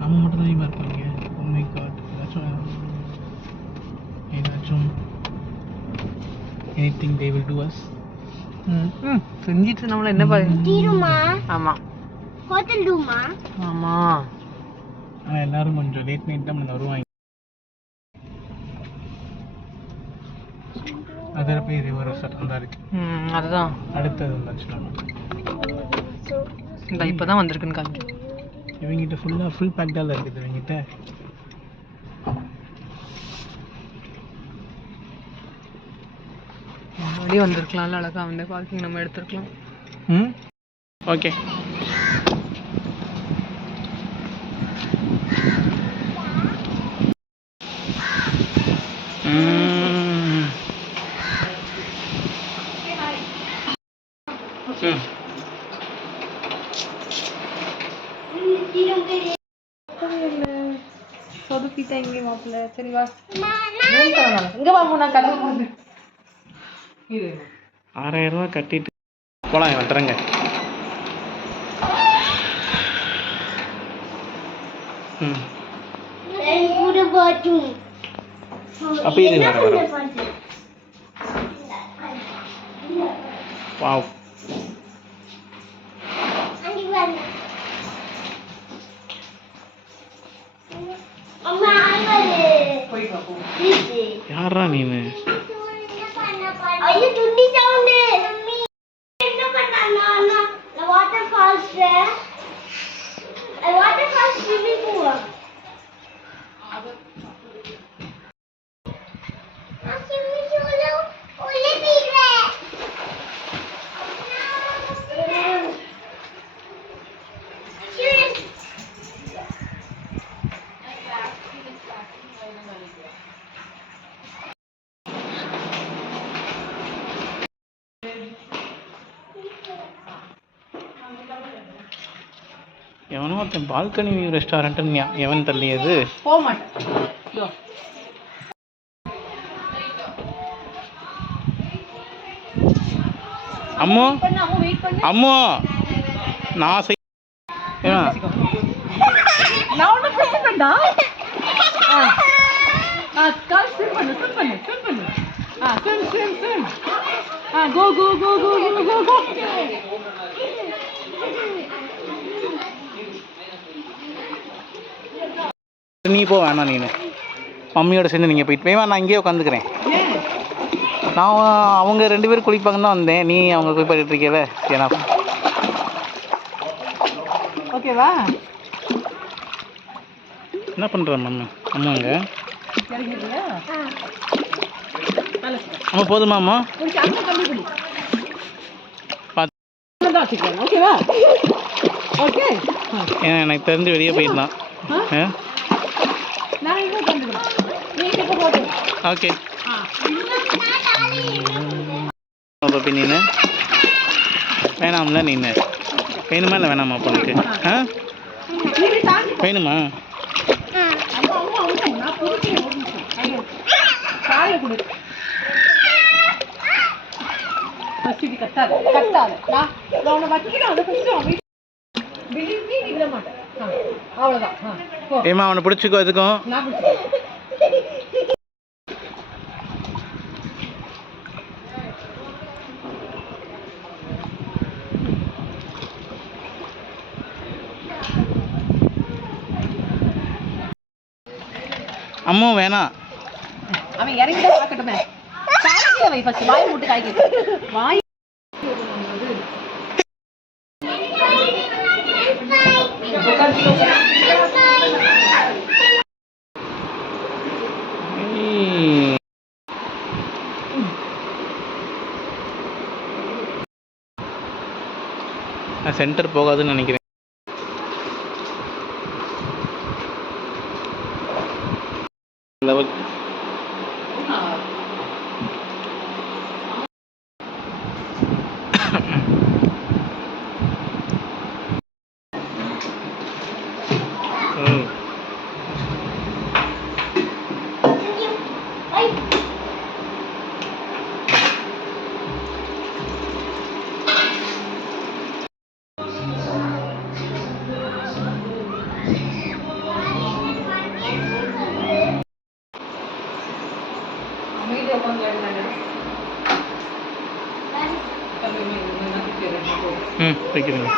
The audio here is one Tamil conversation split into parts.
நம்ம மட்டும் தான் இருப்பாங்க. Oh my god. ஏதாச்சும் anything they will do us. செஞ்சிட்டு நம்மள என்ன தீருமா? ஆமா. ஹோட்டல் ரூமா? ஆமா. எல்லாரும் கொஞ்சம் லேட் நைட் தான் வருவாங்க. அதில் போய் ரிவர் ரெசார்ட் தான் இருக்கு. அதுதான் அடுத்தது வந்துச்சுன்னா இந்த இப்போ தான் வந்திருக்குன்னு காமிக்கு. இவங்கிட்ட ஃபுல்லாக ஃபுல் பேக்டாக இருக்குது இவங்கிட்ட. முன்னாடியே வந்திருக்கலாம்ல, அழகா வந்து பார்க்கிங் நம்ம எடுத்துருக்கலாம். ஓகே. சொதுப்பிட்டா இங்கே மாப்பிள்ள. சரி வா, இங்கே வா, நான் கடல் போகுது. 6000 ரூபா கட்டிட்டு போலாம். வந்துடுறேங்க. அப்போ இது வேற வரும். வாவ். யாரா நீனு? எவனோ ஒருத்தன் பால்கனி வியூ ரெஸ்டாரண்ட்டுன்னு எவன் தள்ளியது? போக மாட்டேன். அம்மோ அம்மோ நான் செய் நான் ஒன்றும் பேசுறேன்டா. கால் ஸ்விம் பண்ணு, ஸ்விம் பண்ணு, ஸ்விம் பண்ணு. Swim swim swim. Go go go go go go go. நீ போ, வேணாம். நீனு மம்மியோட சேர்ந்து நீங்கள் போயிட்டு போய் நான் இங்கேயே உட்காந்துக்கிறேன். நான் அவங்க 2 பேரும் குளிப்பாங்கன்னு தான் வந்தேன். நீ அவங்க போய் பண்ணிட்டு இருக்கல. ஏன்னா ஓகேவா? என்ன பண்ணுறேன் மம்மி? அம்மாங்க அம்மா போதுமா? அம்மா ஓகேவா? ஓகே. ஏன்னா எனக்கு தெரிஞ்சு வெளியே போயிடலாம். ஓகே. பப்பி நீனு வேணாம்ல? நீனு வேணுமா இல்லை வேணாமா பொண்ணுக்கு? வேணுமா? ஏமா அவனை பிடிச்சிக்கோ. எதுக்கும் அம்மா வேணாம். அவன் இறங்கிட்ட பார்க்கட்டுமே. காய்கறி வை ஃபர்ஸ்ட். வாய் மூட்டு காய்கறி. வாய் நான் சென்டர் போகாதுன்னு நினைக்கிறேன். லெவல் வைக்கிறீங்க.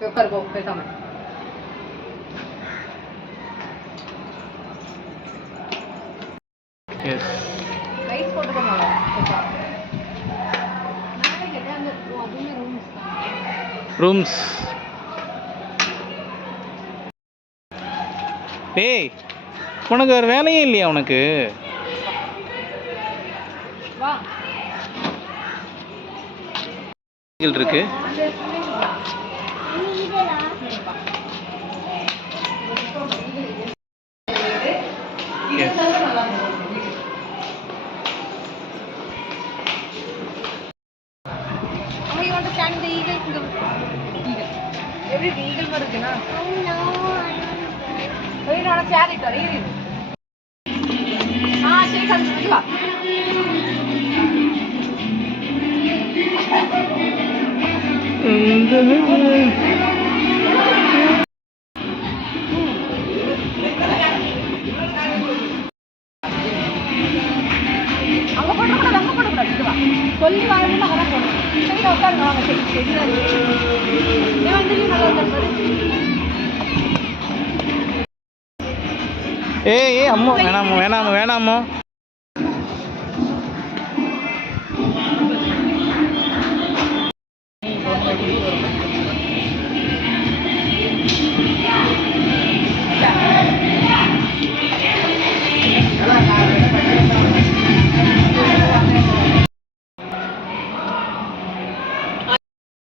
பேப்பர் போ பேசாம எஸ் ரைஸ் போட்டுக்கோங்க. நான் கேட்டேன் அந்த அதுமே ரூம்ஸ். டேய் உனக்கு வேறு வேலையே இல்லையா உனக்கு? வா இருக்கு. எப்படி ஈகிள் வருதுன்னா நான் சேர் இட்டு வரேன். சரி கழிச்சு வா. அங்கே போடக்கூடாது, அங்கே போடக்கூடாது. இது வா சொல்லி வாங்கணும், அங்கே தான் போடணும். சரி உட்காருங்க வாங்க. சரி சரியா ஏன் வந்து நல்லா இருந்தாரு. ஏய் அம்மா வேணாமோ வேணாமோ வேணாமோ.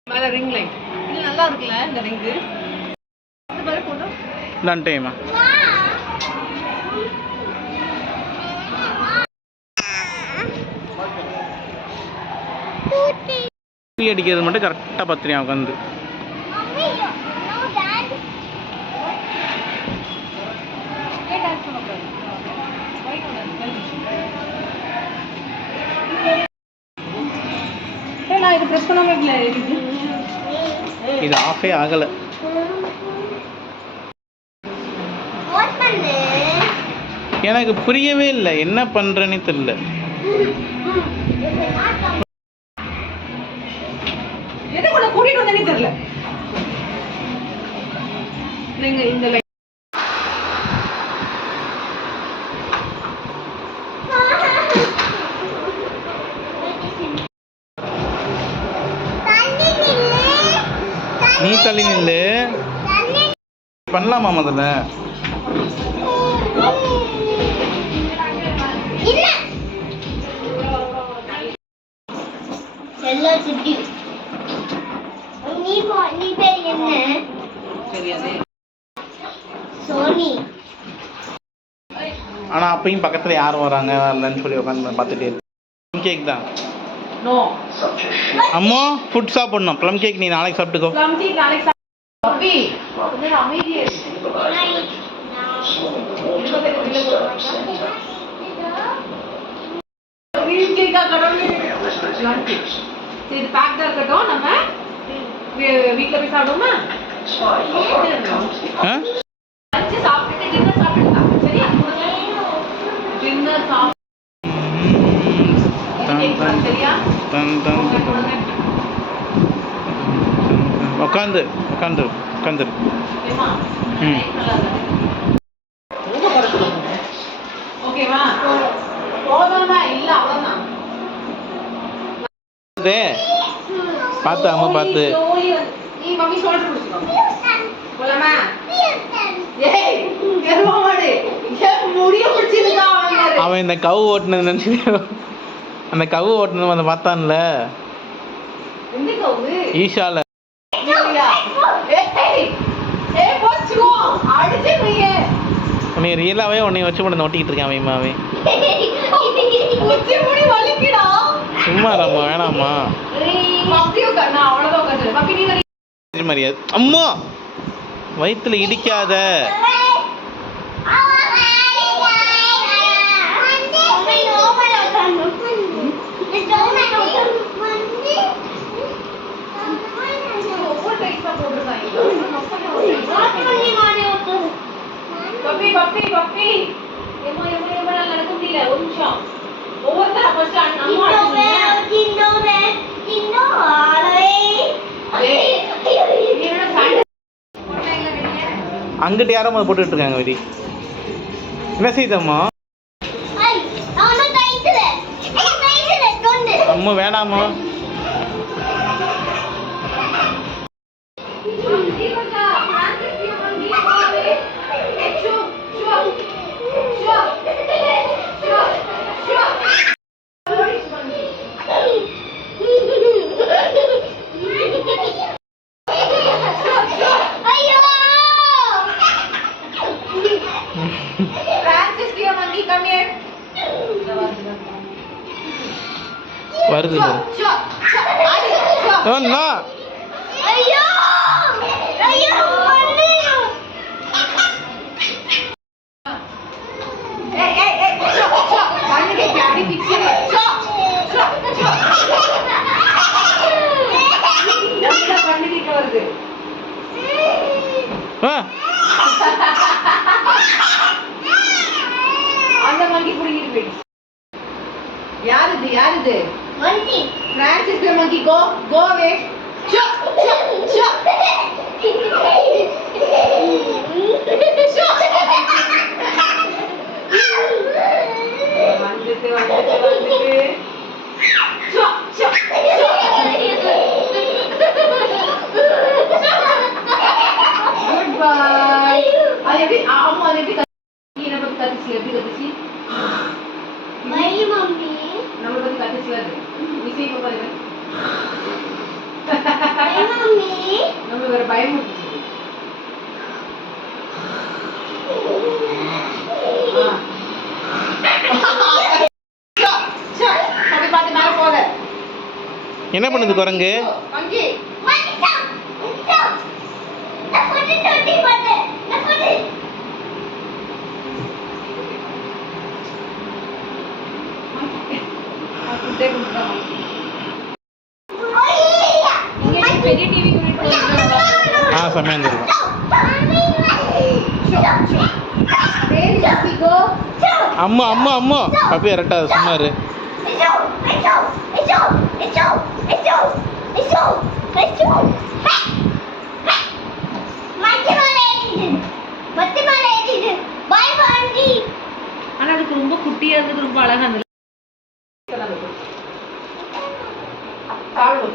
மேலே ரிங் லைட் இது நல்லா இருக்குல்ல இந்த ரிங்கு. இந்த மாதிரி போட்டோம் தான் டைமா அடிக்கிறது மட்டும் கரெக்டாக பத்திரியா உட்காந்து. நான் இது ப்ரெஸ் பண்ணாம இது ஆஃபே ஆகலை. எனக்கு புரியவே இல்லை என்ன பண்ணுறேன்னு தெரியல. எதுக்குள்ள கூட்டிட்டு வந்தேனே தெரியல. நீங்க இந்த லைட் நீ தள்ளி நில்லு. பண்ணலாமா முதல்ல? நீ பேர் என்ன? சோனி. ஆனால் அப்பயும் பக்கத்தில் யாரும் வராங்க வரலன்னு சொல்லி உட்காந்து பார்த்துட்டே இருக்கு. கேக் தான். நோ அம்மா ஃபுட் சாப்பிடணும். ப்ளம் கேக் நீ நாளைக்கு சாப்பிட்டுக்கோ. ப்ளம் கேக் நாளைக்கு சாப்பிடு. கொஞ்சம் அமைதியா இரு. க்ரீம் கேக்கா கடவுளே. ப்ளம் கேக் சரி பேக்டா இருக்கட்டும். நம்ம வீட்ல போய் சாப்பிடுவோமா? லஞ்ச் சாப்பிட்டு டின்னர் சாப்பிட்டுடலாம். சரியா? டின்னர் சாப்பிட்டு சரியா? உட்காந்து உட்காந்து உட்காந்து. ஓகேவா? போதுமா? இல்ல அவ்வளவுதான். பார்த்து அம்மா பார்த்து. நீ மம்மி ஷோல்டர் பிடிச்சுக்கோ. போலாமா? ஏய் எருமா மாடு முடிய பிடிச்சிருக்கா அவன். அவன் இந்த கவு ஓட்டுனது நினைச்சு அந்த கவு ஓட்டுனது வந்து பார்த்தான்ல எங்க கவுது ஈஷால உன்னை ரியலாகவே உன்னை வச்சு கொண்டு ஒட்டிக்கிட்டு இருக்கேன் அவன் சும்மா நம்ம வேணாமா மரியாதை அம்மா வயிற்றுல இடிக்காத அங்கிட்டு யாரோ போட்டுட்டு இருக்காங்க வெடி என்ன செய்தம்மா அம்மா வேணாமா வருது அந்த மங்கி புடிங்கிட்டு போயிடுச்சு. யாருது பிரான்சிஸ் மங்கி கோ அவே வந்துட்டு குட் பை. அது எப்படி ஆமா அது எப்படி கத்திச்சு எப்படி கத்திச்சு நம்ம பத்தி கத்திச்சு வருது விசை பாருங்க நம்ம வேற பயம் பார்த்து மேல போக என்ன பண்ணுது குரங்கு மங்கி பெரிய டிவி செம்மையாக இருந்திருக்கும் அம்மா அம்மா அம்மா பப்பி ரெட்டாது சும்மா இரு ஆனா அதுக்கு ரொம்ப குட்டியா இருந்தது ரொம்ப அழகா இருந்தது சாப்பிடு